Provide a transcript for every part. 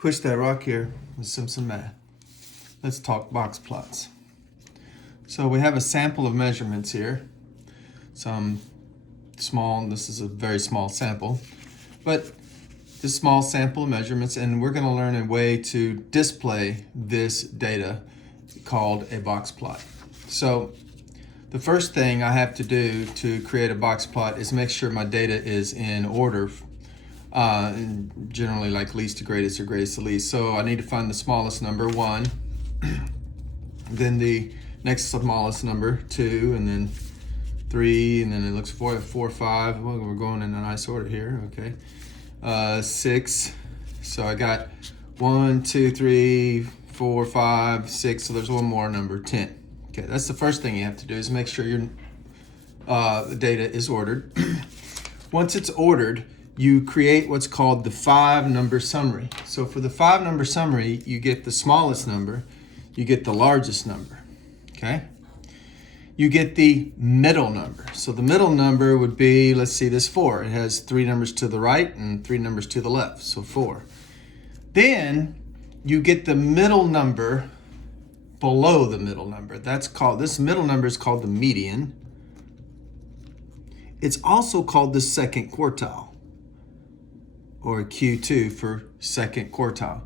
push that rock here with some math. Let's talk box plots. So we have a sample of measurements here. Some small, this is a very small sample, but this small sample of measurements, and we're going to learn a way to display this data called a box plot. So the first thing I have to do to create a box plot is make sure my data is in order, generally like least to greatest or greatest to least. So I need to find the smallest number, 1, then the next smallest number, 2, and then 3, and then it looks 4, 5. Well, we're going in a nice order here, okay. 6. So I got 1, 2, 3, 4, 5, 6. So there's one more number, 10. Okay, that's the first thing you have to do is make sure your data is ordered. Once it's ordered, you create what's called the 5-number summary. So for the 5-number summary, you get the smallest number, you get the largest number, okay? You get the middle number. So the middle number would be, let's see, this 4. It has 3 numbers to the right and 3 numbers to the left, so 4. Then you get the middle number below the middle number. This middle number is called the median. It's also called the second quartile, or Q2 for second quartile.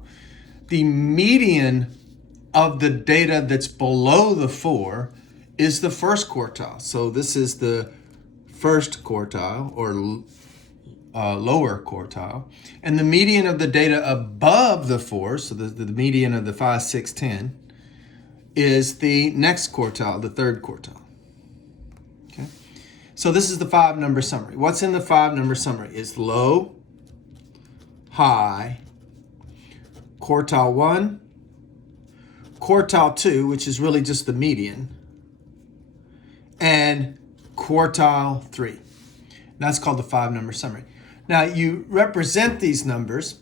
The median of the data that's below the 4 is the first quartile. So this is the first quartile, or lower quartile. And the median of the data above the 4, so the median of the 5, 6, 10, is the next quartile, the third quartile. Okay. So this is the 5-number summary. What's in the 5-number summary is low, high, quartile 1, quartile 2, which is really just the median, and quartile 3. That's called the 5-number summary. Now you represent these numbers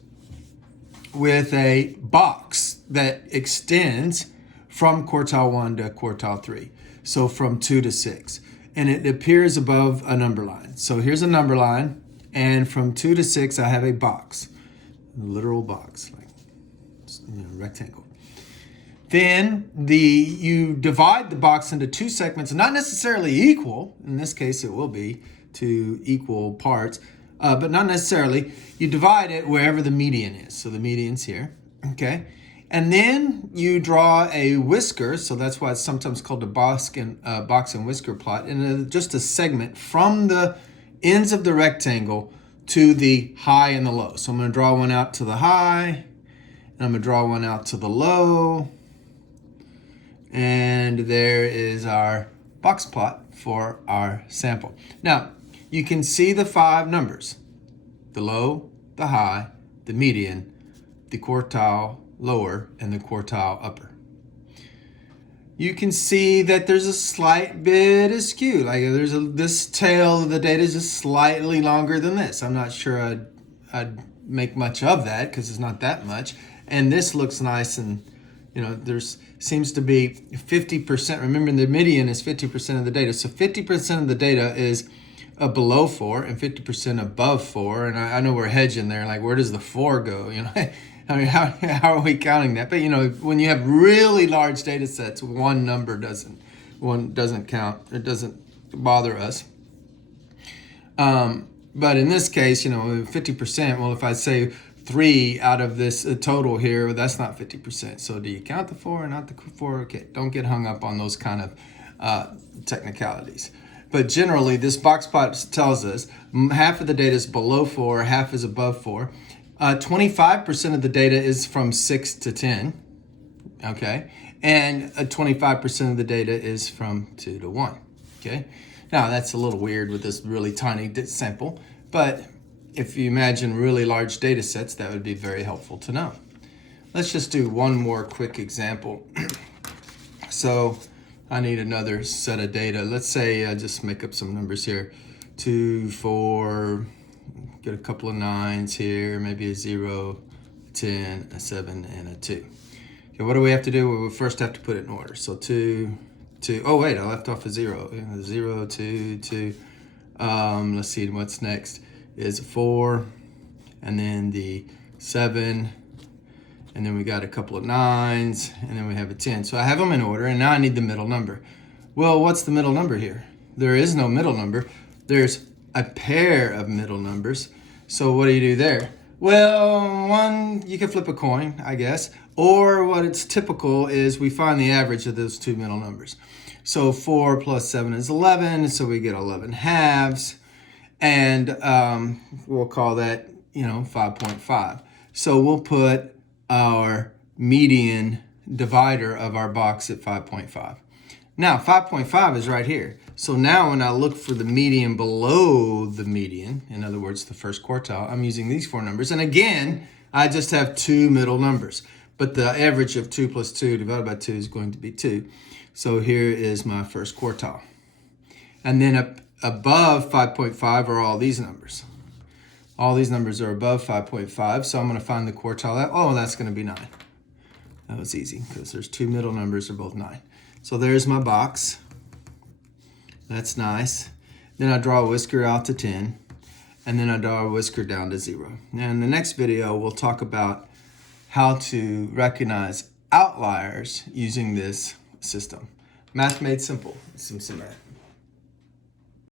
with a box that extends from quartile 1 to quartile 3. So from 2 to 6. And it appears above a number line. So here's a number line, and from 2 to 6 I have a box. A literal box, like rectangle. Then you divide the box into 2 segments, not necessarily equal. In this case, it will be 2 equal parts, but not necessarily. You divide it wherever the median is. So the median's here, okay? And then you draw a whisker, so that's why it's sometimes called a box and whisker plot, and just a segment from the ends of the rectangle to the high and the low. So I'm going to draw one out to the high, and I'm going to draw one out to the low. And there is our box plot for our sample. Now, you can see the 5 numbers: the low, the high, the median, the quartile lower, and the quartile upper. You can see that there's a slight bit of skew. Like this tail of the data is just slightly longer than this. I'm not sure I'd make much of that because it's not that much. And this looks nice, and there's seems to be 50%. Remember, the median is 50% of the data. So 50% of the data is below 4 and 50% above 4. And I know we're hedging there. Like, where does the 4 go? I mean, how are we counting that? But when you have really large data sets, one number doesn't count. It doesn't bother us. But in this case, 50%. Well, if I say 3 out of this total here, that's not 50%. So do you count the 4 or not the 4? Okay, don't get hung up on those kind of technicalities. But generally, this box plot tells us half of the data is below 4, half is above 4. 25% of the data is from 6 to 10, okay? And 25% of the data is from 2 to 1, okay? Now, that's a little weird with this really tiny sample, but if you imagine really large data sets, that would be very helpful to know. Let's just do one more quick example. So I need another set of data. Let's say, just make up some numbers here. 2, 4, get a couple of 9s here, maybe a 0, 10, a 7, and a 2. Okay, what do we have to do? Well, we first have to put it in order. So 2, 2. Oh, wait, I left off a 0. 0, 2, 2. Let's see what's next is 4, and then the 7, and then we got a couple of 9s, and then we have a 10. So I have them in order, and now I need the middle number. Well, what's the middle number here? There is no middle number. There's a pair of middle numbers. So what do you do there? Well, one, you can flip a coin, I guess. Or what it's typical is we find the average of those two middle numbers. So 4 plus 7 is 11, so we get 11 halves. And we'll call that, 5.5. So we'll put our median divider of our box at 5.5. Now, 5.5 is right here. So now when I look for the median below the median, in other words, the first quartile, I'm using these 4 numbers. And again, I just have 2 middle numbers. But the average of 2 plus 2 divided by 2 is going to be 2. So here is my first quartile. And then up above 5.5 are all these numbers. All these numbers are above 5.5, so I'm going to find the quartile. Oh, that's going to be 9. That was easy because there's 2 middle numbers are both 9. So there's my box. That's nice. Then I draw a whisker out to 10, and then I draw a whisker down to 0. Now in the next video, we'll talk about how to recognize outliers using this system. Math made simple. Sim math.